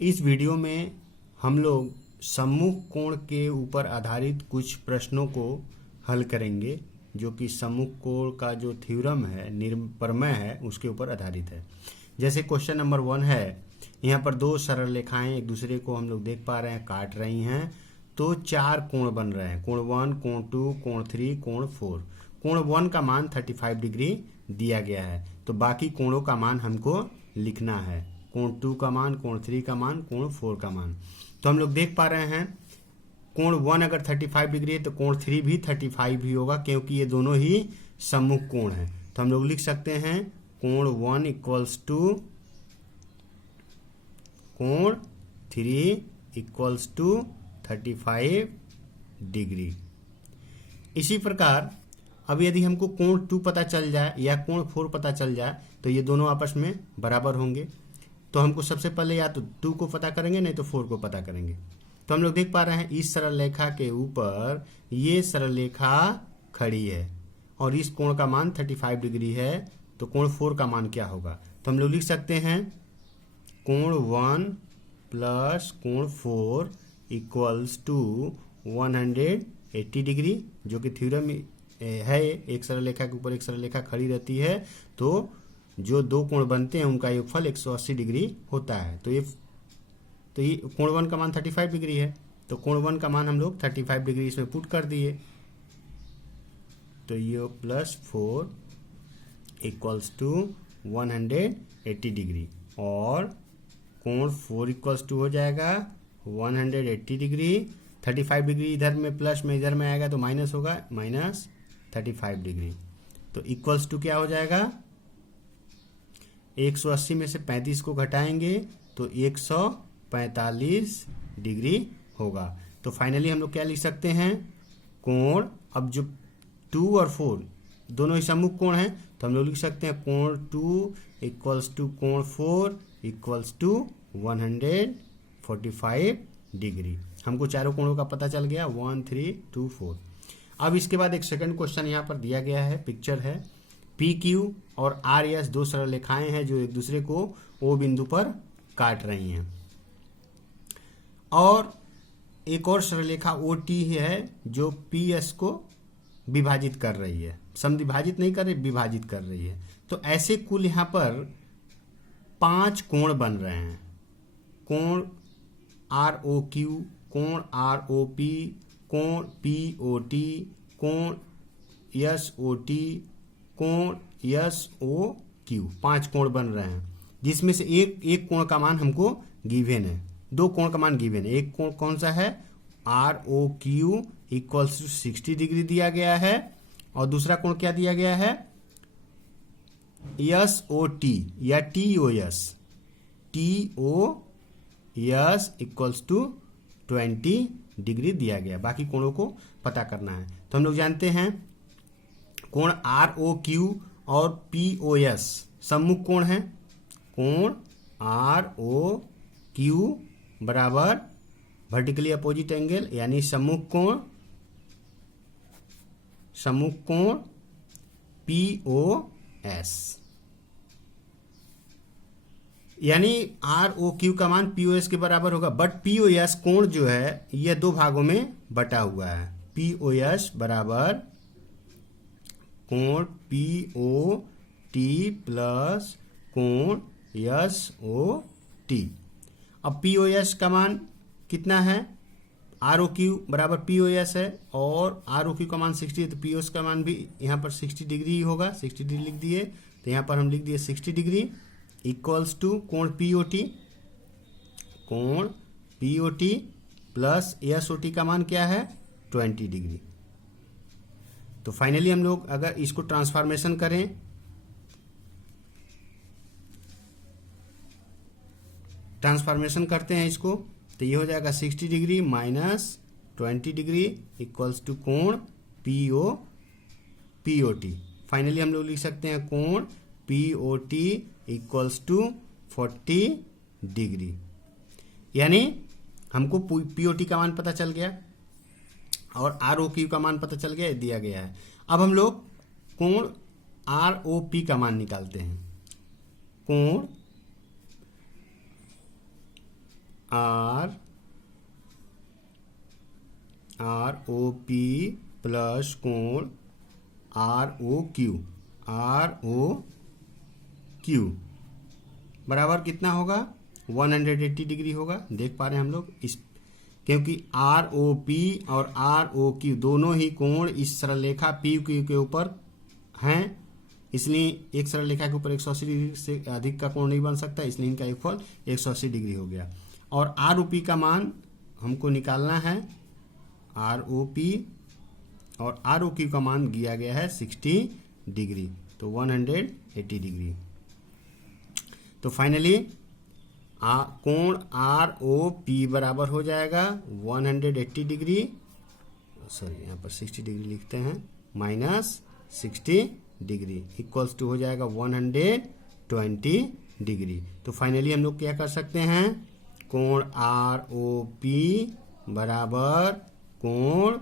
इस वीडियो में हम लोग सम्मुख कोण के ऊपर आधारित कुछ प्रश्नों को हल करेंगे, जो कि सम्मुख कोण का जो थ्योरम है, प्रमेय है, उसके ऊपर आधारित है। जैसे क्वेश्चन नंबर 1 है, यहाँ पर दो सरल रेखाएं एक दूसरे को हम लोग देख पा रहे हैं, काट रही हैं, तो 4 कोण बन रहे हैं, कोण 1, कोण 2, कोण 3, कोण 4। कोण 1 का मान 35 डिग्री दिया गया है, तो बाकी कोणों का मान हमको लिखना है, कोण 2 का मान, कोण 3 का मान, कोण 4 का मान। तो हम लोग देख पा रहे हैं कोण 1 अगर 35 डिग्री है तो कोण 3 भी 35 ही होगा, क्योंकि ये दोनों ही सम्मुख कोण हैं। तो हम लोग लिख सकते हैं कोण 1 इक्वल्स टू कोण 3 इक्वल्स टू 35 डिग्री। इसी प्रकार अब यदि हमको कोण 2 पता चल जाए या कोण 4 पता चल जाए तो ये दोनों आपस में बराबर होंगे। तो हमको सबसे पहले या तो 2 को पता करेंगे, नहीं तो 4 को पता करेंगे। तो हम लोग देख पा रहे हैं इस सरल रेखा के ऊपर ये सरल रेखा खड़ी है और इस कोण का मान 35 डिग्री है, तो कोण 4 का मान क्या होगा? तो हम लोग लिख सकते हैं कोण 1 प्लस कोण 4 इक्वल्स टू 180 डिग्री, जो कि थ्योरम है, एक सरल रेखा के ऊपर एक सरल रेखा खड़ी रहती है तो जो दो कोण बनते हैं उनका योगफल 180 डिग्री होता है। तो ये कोण 1 का मान 35 डिग्री है, तो कोण 1 का मान हम लोग 35 डिग्री इसमें पुट कर दिए, तो ये प्लस 4 इक्वल्स टू 180 डिग्री, और कोण 4 इक्वल्स टू हो जाएगा 180 डिग्री। 35 डिग्री इधर में प्लस में इधर में आएगा तो माइनस होगा, माइनस 35 डिग्री। तो इक्वल्स टू क्या हो जाएगा? 180 में से 35 को घटाएंगे तो 145 डिग्री होगा। तो फाइनली हम लोग क्या लिख सकते हैं? कोण, अब जो 2 और 4 दोनों ही सम्मुख कोण हैं, तो हम लोग लिख सकते हैं कोण 2 इक्वल्स टू कोण 4 इक्वल्स टू 145 डिग्री। हमको चारों कोणों का पता चल गया, 1, 3, 2, 4। अब इसके बाद एक सेकंड क्वेश्चन यहाँ पर दिया गया है, पिक्चर है, पी क्यू और आर एस दो सरल रेखाएं हैं जो एक दूसरे को ओ बिंदु पर काट रही हैं, और एक और सरल रेखा ओ टी है जो पी एस को विभाजित कर रही है, समविभाजित नहीं कर रही, विभाजित कर रही है। तो ऐसे कुल यहाँ पर 5 कोण बन रहे हैं, कोण आर ओ क्यू, कोण आर ओ पी, कोण पी ओ टी, कोण एस ओ टी, कोण एस ओ क्यू। 5 कोण बन रहे हैं, जिसमें से एक कोण का मान हमको गिवन है, 2 कोण का मान गिवन है। एक कोण कौन सा है? R O Q equals to 60 degree दिया गया है, और दूसरा कोण क्या दिया गया है? एस ओ टी या T O S, T O S equals to 20 degree दिया गया। बाकी कोणों को पता करना है। तो हम लोग जानते हैं कोण आर ओ क्यू और पी ओ एस सम्मुख कोण है। कोण आर ओ क्यू बराबर वर्टिकली अपोजिट एंगल, यानी सम्मुख कोण पी ओ एस, यानी आर ओ क्यू का मान पी ओ एस के बराबर होगा। बट पी ओ एस कोण जो है यह 2 भागों में बटा हुआ है। पी ओ एस बराबर कोण पी ओ टी प्लस कोण एस ओ टी। अब पी ओ एस का मान कितना है? आर ओ क्यू बराबर पी ओ एस है, और आर ओ क्यू का मान 60 है, तो पी ओ एस का मान भी यहाँ पर 60 डिग्री ही होगा। 60 डिग्री लिख दिए, तो यहाँ पर हम लिख दिए 60 डिग्री इक्वल्स टू कोण पी ओ टी, कोण P O T plus S O T का मान क्या है? 20 डिग्री। तो फाइनली हम लोग अगर इसको ट्रांसफॉर्मेशन करें, ट्रांसफॉर्मेशन करते हैं इसको, तो ये हो जाएगा 60 degree minus 20 degree equals to कोण पी ओ टी। फाइनली हम लोग लिख सकते हैं कोण P O T equals to 40 degree, यानी हमको पी ओ टी का मान पता चल गया और आर ओ क्यू का मान पता चल गया, दिया गया है। अब हम लोग कोण आर ओ पी का मान निकालते हैं। कोण आर ओ पी प्लस कोण आर ओ क्यू बराबर कितना होगा 180 डिग्री होगा। देख पा रहे हैं हम लोग इस, क्योंकि आर ओ पी और आर ओ क्यू दोनों ही कोण इस सरल रेखा पी क्यू के ऊपर हैं, इसलिए एक सरल रेखा के ऊपर 180 डिग्री से अधिक का कोण नहीं बन सकता, इसलिए इनका योगफल 180 डिग्री हो गया। और आर ओ पी का मान हमको निकालना है, आर ओ पी और आर ओ क्यू का मान दिया गया है 60 डिग्री, तो 180 डिग्री। तो फाइनली कोण आर ओ पी बराबर हो जाएगा 180 डिग्री, सॉरी यहाँ पर 60 डिग्री लिखते हैं, माइनस 60 डिग्री इक्वल्स टू हो जाएगा 120 डिग्री। तो फाइनली हम लोग क्या कर सकते हैं, कोण आर ओ पी बराबर कोण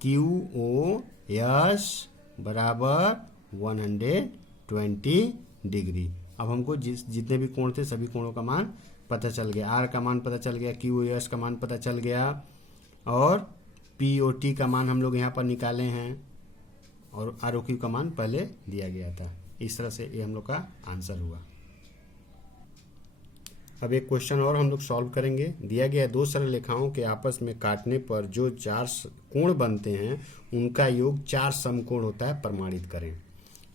क्यू ओ एस बराबर 120 डिग्री। अब हमको जितने भी कोण थे सभी कोणों का मान पता चल गया, आर का मान पता चल गया, क्यू एस का मान पता चल गया और पी ओ टी का मान हम लोग यहाँ पर निकाले हैं और आर ओ क्यू का मान पहले दिया गया था। इस तरह से ये हम लोग का आंसर हुआ। अब एक क्वेश्चन और हम लोग सॉल्व करेंगे। दिया गया दो सरल रेखाओं के आपस में काटने पर जो 4 कोण बनते हैं उनका योग 4 समकोण होता है, प्रमाणित करें।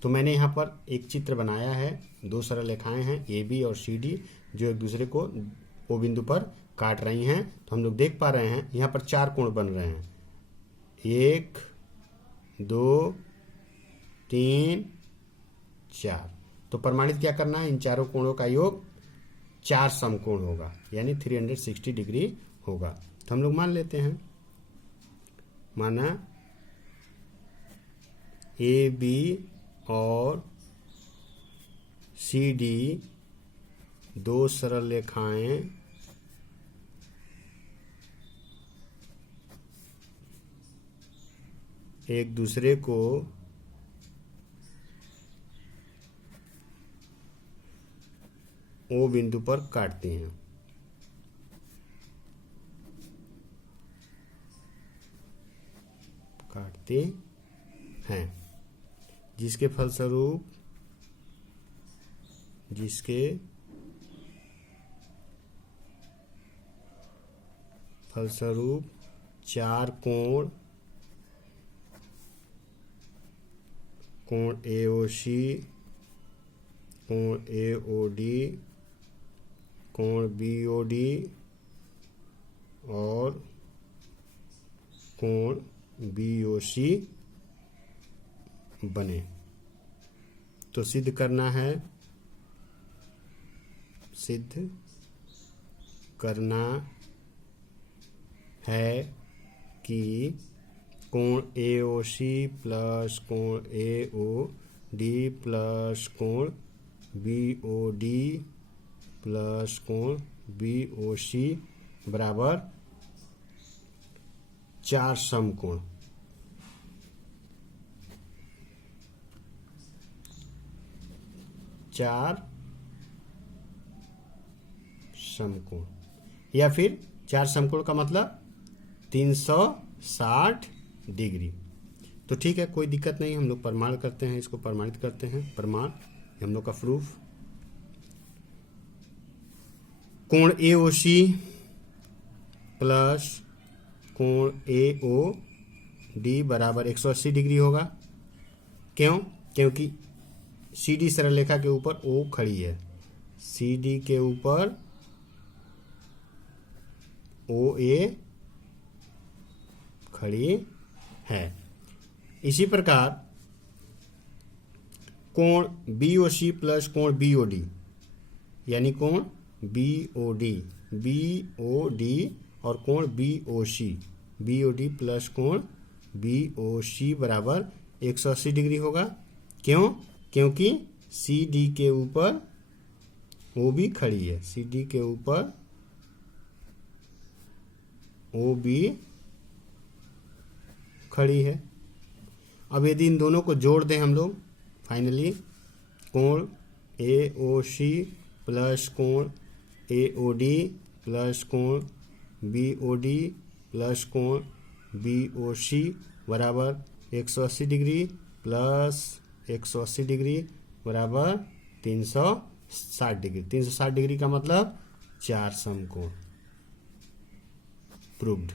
तो मैंने यहाँ पर एक चित्र बनाया है, दो सरल रेखाएं हैं ए बी और सी डी जो एक दूसरे को ओ बिंदु पर काट रही हैं। तो हम लोग देख पा रहे हैं यहाँ पर 4 कोण बन रहे हैं, 1 2 3 4। तो प्रमाणित क्या करना है, इन चारों कोणों का योग 4 समकोण होगा, यानी 360 डिग्री होगा। तो हम लोग मान लेते हैं, माना ए बी और सी डी दो सरल रेखाएं एक दूसरे को ओ बिंदु पर काटती हैं। जिसके फलस्वरूप 4 कोण एओसी, कोण एओडी, कोण बीओडी और कोण बीओसी बने। तो सिद्ध करना है कि कोण एओसी प्लस कोण एओडी प्लस कोण बीओडी प्लस कोण बीओसी बराबर 4 समकोण। या फिर 4 समकोण का मतलब 360 डिग्री। तो ठीक है, कोई दिक्कत नहीं, हम लोग प्रमाण करते हैं, इसको प्रमाणित करते हैं। प्रमाण हम लोग का प्रूफ, कोण एओसी प्लस कोण एओडी बराबर 180 डिग्री होगा। क्यों? क्योंकि सी डी सरल रेखा के ऊपर ओ खड़ी है, सी डी के ऊपर ओ ए खड़ी है। इसी प्रकार कोण बीओसी प्लस कोण बीओडी, यानी कोण बीओडी और कोण बीओडी प्लस कोण बीओसी बराबर 180 डिग्री होगा। क्यों? क्योंकि सी डी के ऊपर ओ बी खड़ी है, सी डी के ऊपर ओ बी खड़ी है। अब यदि इन दोनों को जोड़ दें हम लोग, फाइनली कोण ए ओ सी प्लस कोण AOD प्लस कोण BOD प्लस कोण BOC बराबर 180 डिग्री प्लस 180 डिग्री बराबर 360 डिग्री। 360 डिग्री का मतलब 4 समकोण। प्रूव्ड।